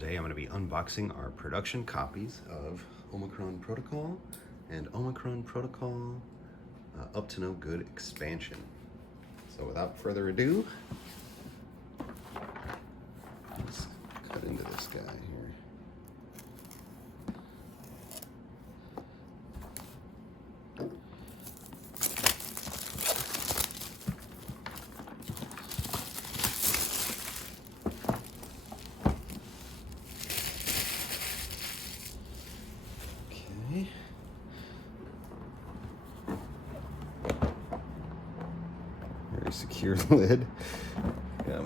Today I'm going to be unboxing our production copies of Omicron Protocol and Omicron Protocol Up to No Good expansion. So without further ado, let's cut into this guy here. Okay. Very secure lid. Yeah.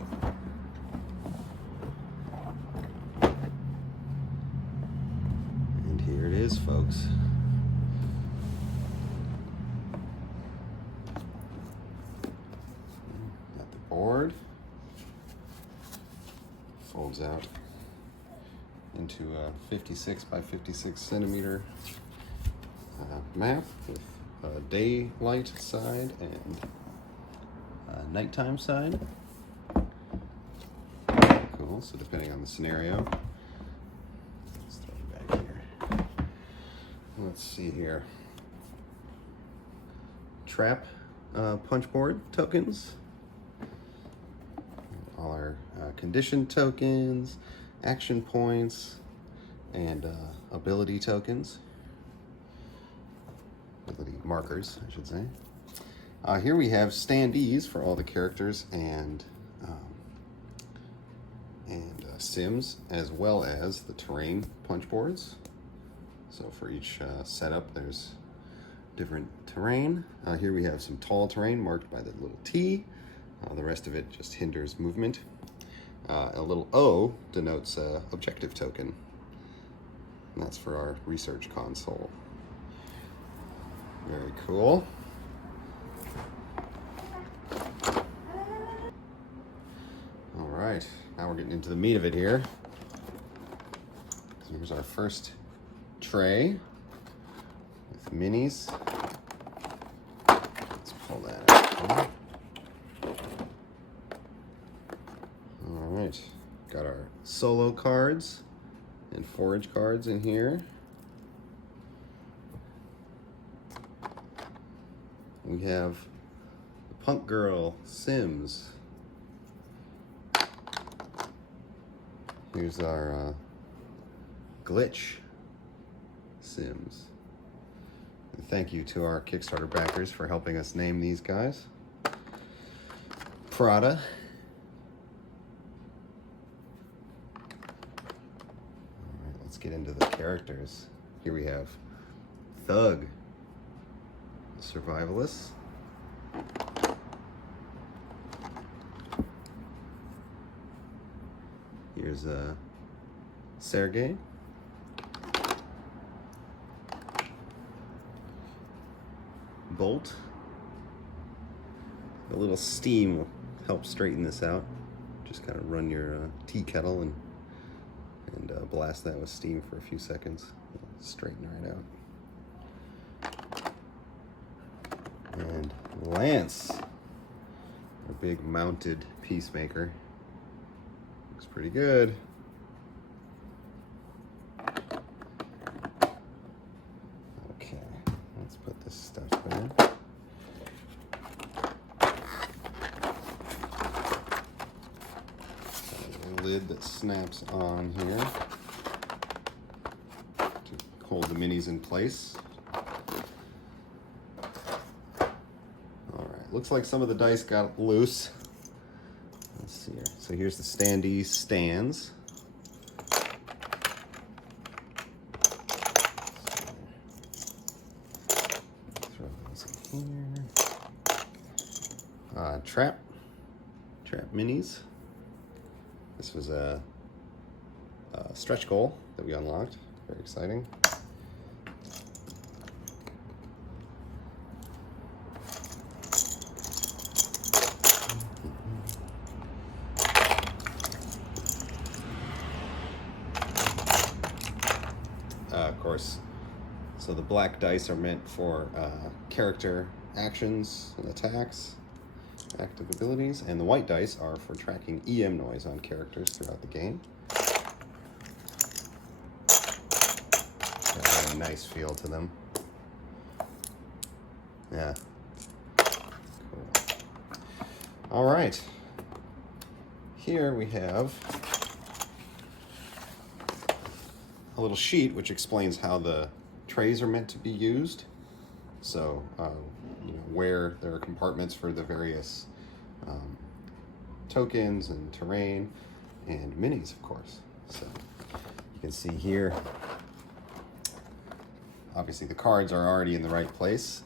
And here it is, folks. Got the board. Folds out into a 56 by 56 centimeter map with a daylight side and a nighttime side. Cool, so depending on the scenario. Let's throw it back here. Let's see here. Trap punch board tokens. All our condition tokens, action points, and ability tokens. Ability markers, I should say. Here we have standees for all the characters and sims, as well as the terrain punch boards. So for each setup, there's different terrain. Here we have some tall terrain marked by the little T. The rest of it just hinders movement. A little O denotes objective token. And that's for our research console. Very cool. All right, now we're getting into the meat of it here. So here's our first tray with minis. Let's pull that out. All right, got our solo cards and forage cards in here. We have the Punk Girl Sims. Here's our Glitch Sims. And thank you to our Kickstarter backers for helping us name these guys. Prada. All right, let's get into the characters. Here we have Thug, Survivalist. Here's Sergey. Bolt. A little steam will help straighten this out. Just kind of run your tea kettle and blast that with steam for a few seconds. It'll straighten right out. And Lance, our big mounted peacemaker. Looks pretty good. Okay, let's put this stuff in. Got a lid that snaps on here to hold the minis in place. Looks like some of the dice got loose. Let's see here. So here's the standee stands. Throw those in here. Trap minis. This was a stretch goal that we unlocked. Very exciting. Of course, so the black dice are meant for character actions and attacks, active abilities, and the white dice are for tracking EM noise on characters throughout the game. really nice feel to them. Yeah. Cool. All right. Here we have a little sheet which explains how the trays are meant to be used. So, where there are compartments for the various tokens and terrain and minis, of course. So you can see here, obviously the cards are already in the right place.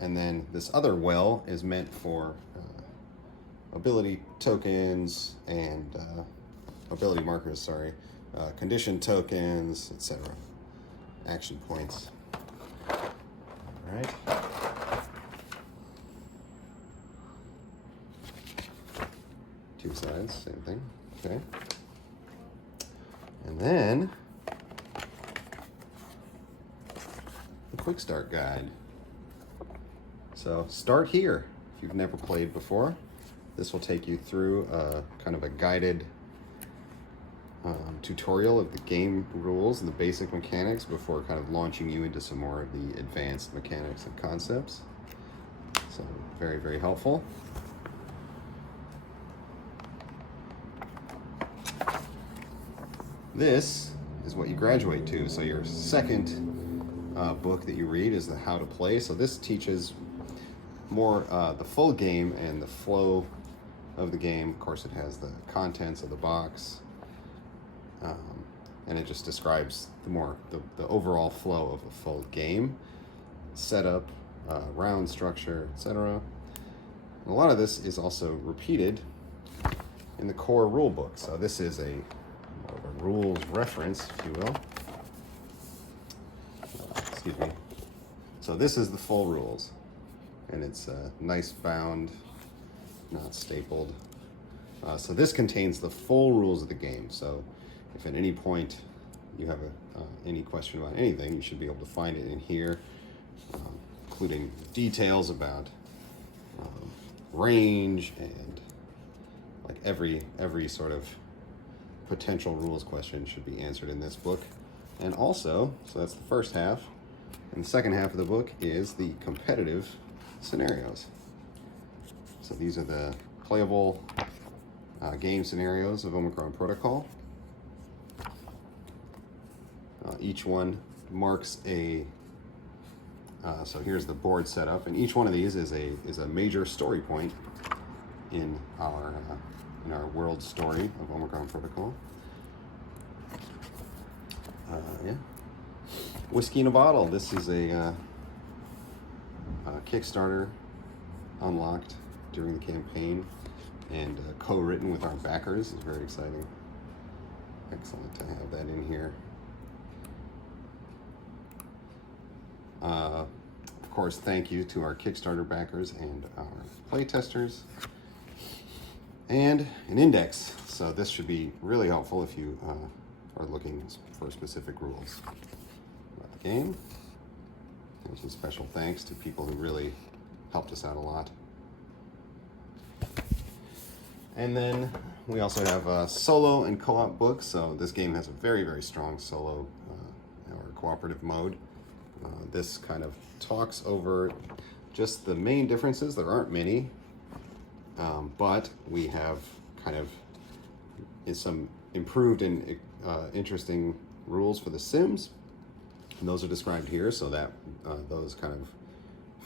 And then this other well is meant for ability tokens and ability markers, sorry, condition tokens, etc. Action points. All right. Two sides, same thing. Okay. And then the quick start guide. So start here. If you've never played before, this will take you through kind of a guided tutorial of the game rules and the basic mechanics before kind of launching you into some more of the advanced mechanics and concepts. So very, very helpful. This is what you graduate to. So your second book that you read is the How to Play. So this teaches more the full game and the flow of the game. Of course, it has the contents of the box, and it just describes the overall flow of the full game, setup, round structure, etc. A lot of this is also repeated in the core rule book. So this is more of a rules reference, if you will. Excuse me. So this is the full rules, and it's nice bound, not stapled. So this contains the full rules of the game. So if at any point you have any question about anything, you should be able to find it in here, including details about range and like every sort of potential rules question should be answered in this book. And also, so that's the first half, and the second half of the book is the competitive scenarios. So these are the playable game scenarios of Omicron Protocol. Each one marks a so here's the board setup, and each one of these is a major story point in our world story of Omicron Protocol. Yeah, Whiskey in a Bottle. This is a Kickstarter unlocked during the campaign and co-written with our backers. It's very exciting. Excellent to have that in here. Of course, thank you to our Kickstarter backers and our playtesters. And an index. So this should be really helpful if you are looking for specific rules about the game. And some special thanks to people who really helped us out a lot. And then we also have solo and co-op books. So this game has a very, very strong solo or cooperative mode. This kind of talks over just the main differences. There aren't many, but we have kind of some improved and interesting rules for the Sims. And those are described here, so that those kind of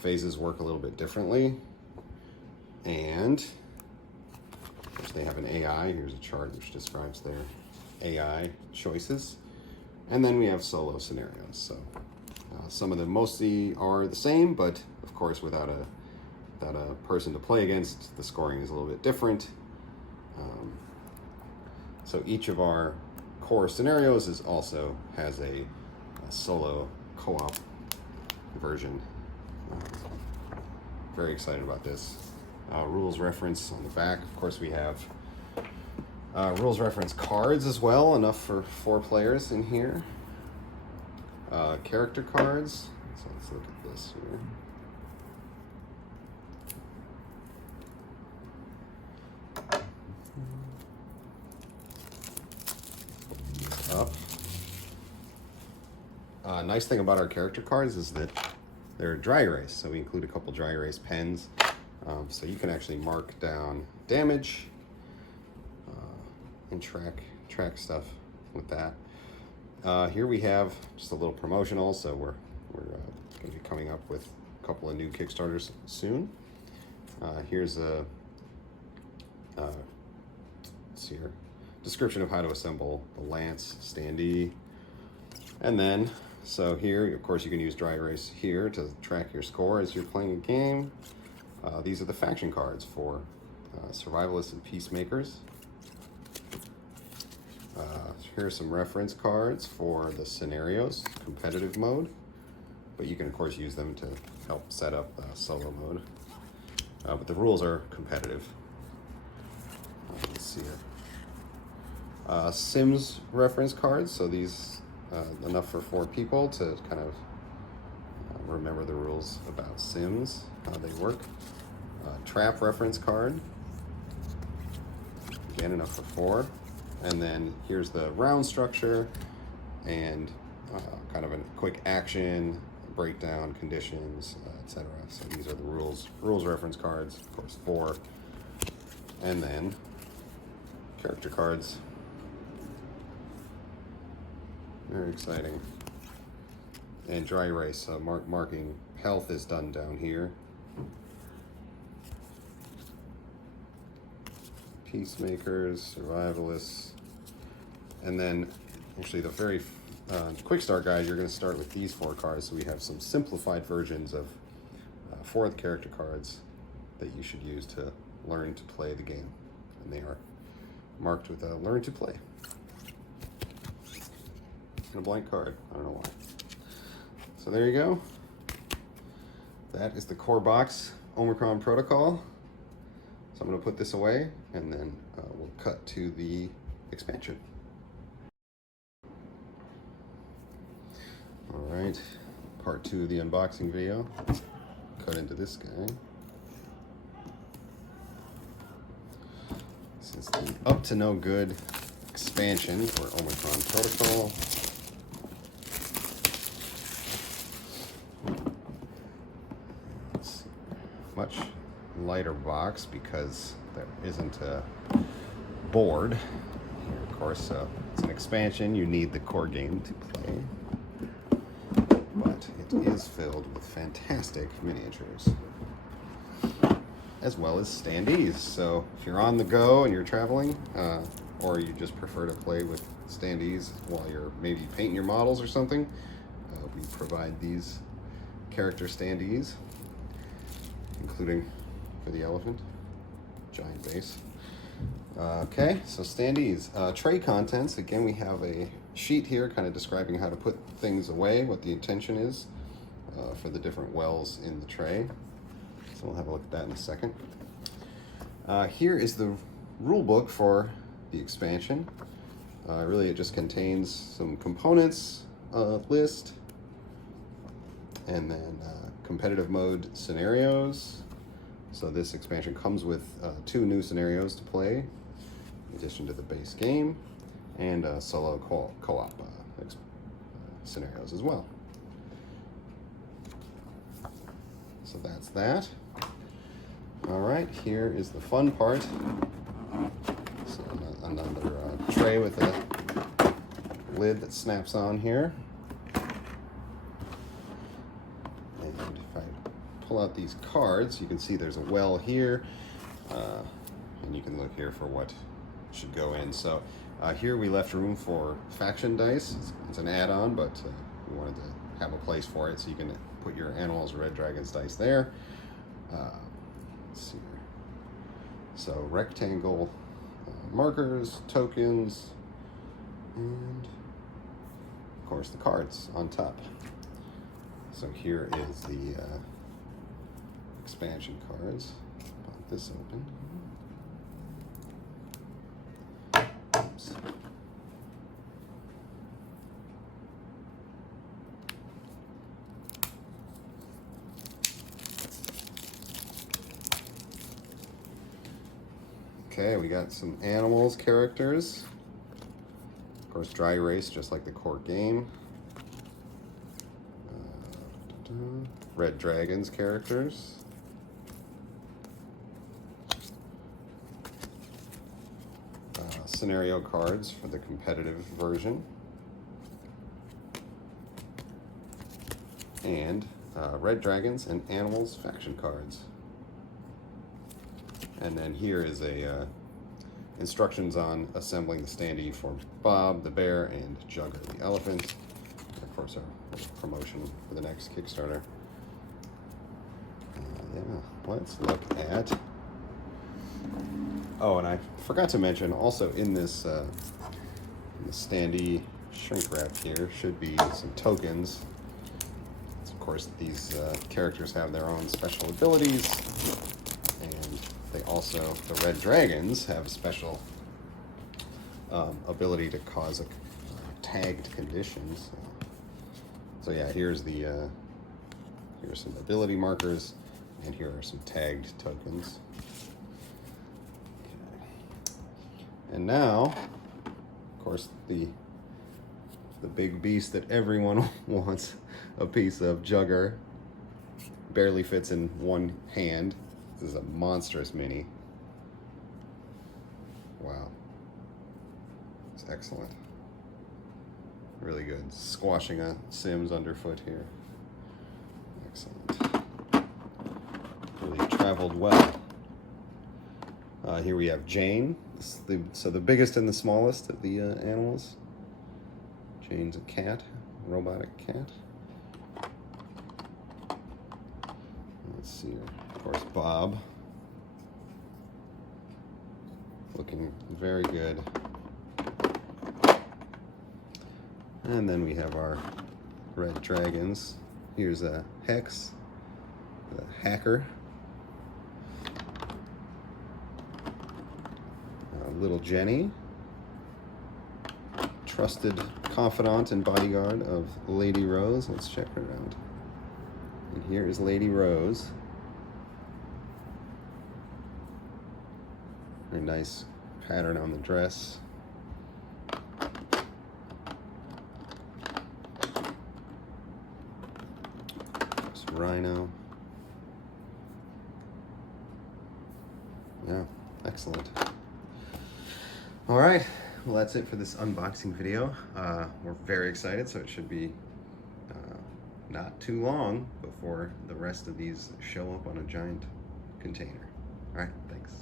phases work a little bit differently. And of course, they have an AI. Here's a chart which describes their AI choices. And then we have solo scenarios. So some of them mostly are the same, but of course, without a person to play against, the scoring is a little bit different. So each of our core scenarios has a solo co-op version. Very excited about this. Rules reference on the back. Of course, we have rules reference cards as well, enough for 4 players in here. Character cards. So let's look at this here. Up. Nice thing about our character cards is that they're dry erase, so we include a couple dry erase pens, so you can actually mark down damage and track stuff with that. Here we have just a little promotional, so we're going to be coming up with a couple of new Kickstarters soon. Here's a let's see here, description of how to assemble the Lance standee. And then, so here, of course, you can use dry erase here to track your score as you're playing a game. These are the faction cards for survivalists and peacemakers. Here are some reference cards for the scenarios, competitive mode, but you can of course use them to help set up solo mode. But the rules are competitive. Let's see here. Sims reference cards, so these enough for 4 people to kind of remember the rules about Sims, how they work. Trap reference card, again enough for 4. And then here's the round structure and kind of a quick action, breakdown, conditions, etc. So these are the rules reference cards, of course 4. And then character cards. Very exciting. And dry erase, marking health is done down here. Peacemakers, survivalists, and then actually the very quick start guide, you're going to start with these 4 cards. So we have some simplified versions of 4 of the character cards that you should use to learn to play the game, and they are marked with a learn to play and a blank card. I don't know why. So there you go. That is the core box Omicron Protocol. So I'm going to put this away, and then we'll cut to the expansion. All right, part 2 of the unboxing video. Cut into this guy. This is the up to no good expansion for Omicron Protocol. It's much lighter box because there isn't a board here, of course, so it's an expansion. You need the core game to play, but it is filled with fantastic miniatures as well as standees. So if you're on the go and you're traveling, or you just prefer to play with standees while you're maybe painting your models or something, we provide these character standees, including for the elephant, giant base. Okay, so standees. Tray contents, again, we have a sheet here kind of describing how to put things away, what the intention is for the different wells in the tray. So we'll have a look at that in a second. Here is the rule book for the expansion. Really, it just contains some components, list, and then competitive mode scenarios. So this expansion comes with 2 new scenarios to play, in addition to the base game, and solo co-op scenarios as well. So that's that. All right, here is the fun part. So another tray with a lid that snaps on here. And if I pull out these cards, you can see there's a well here, and you can look here for what should go in. So here we left room for faction dice. It's an add-on, but we wanted to have a place for it, so you can put your animals or red dragons dice there. Let's see here. So rectangle markers, tokens, and of course the cards on top. So here is the expansion cards. Pop this open. Oops. Okay, we got some animals characters. Of course, dry erase, just like the core game. Red Dragons characters. Scenario cards for the competitive version. And Red Dragons and Animals faction cards. And then here is a instructions on assembling the standee for Bob the bear and Jugger the elephant. And of course, our promotion for the next Kickstarter. Yeah, let's look at. Oh, and I forgot to mention also in this in the standee shrink wrap here should be some tokens. Of course, these characters have their own special abilities, and they also, the Red Dragons, have special ability to cause a tagged conditions. So yeah, here's some ability markers, and here are some tagged tokens. And now, of course, the big beast that everyone wants a piece of, Jugger, barely fits in one hand. This is a monstrous mini. Wow. It's excellent. Really good. Squashing a Sims underfoot here. Excellent. Really traveled well. Here we have Jane. So the biggest and the smallest of the animals. Jane's a cat, a robotic cat. Let's see here. Of course, Bob. Looking very good. And then we have our Red Dragons. Here's a Hex, the hacker. Little Jenny, trusted confidant and bodyguard of Lady Rose. Let's check her out. And here is Lady Rose. Very nice pattern on the dress. There's Rhino. Yeah, excellent. All right, well, that's it for this unboxing video. We're very excited, so it should be not too long before the rest of these show up on a giant container. All right, thanks.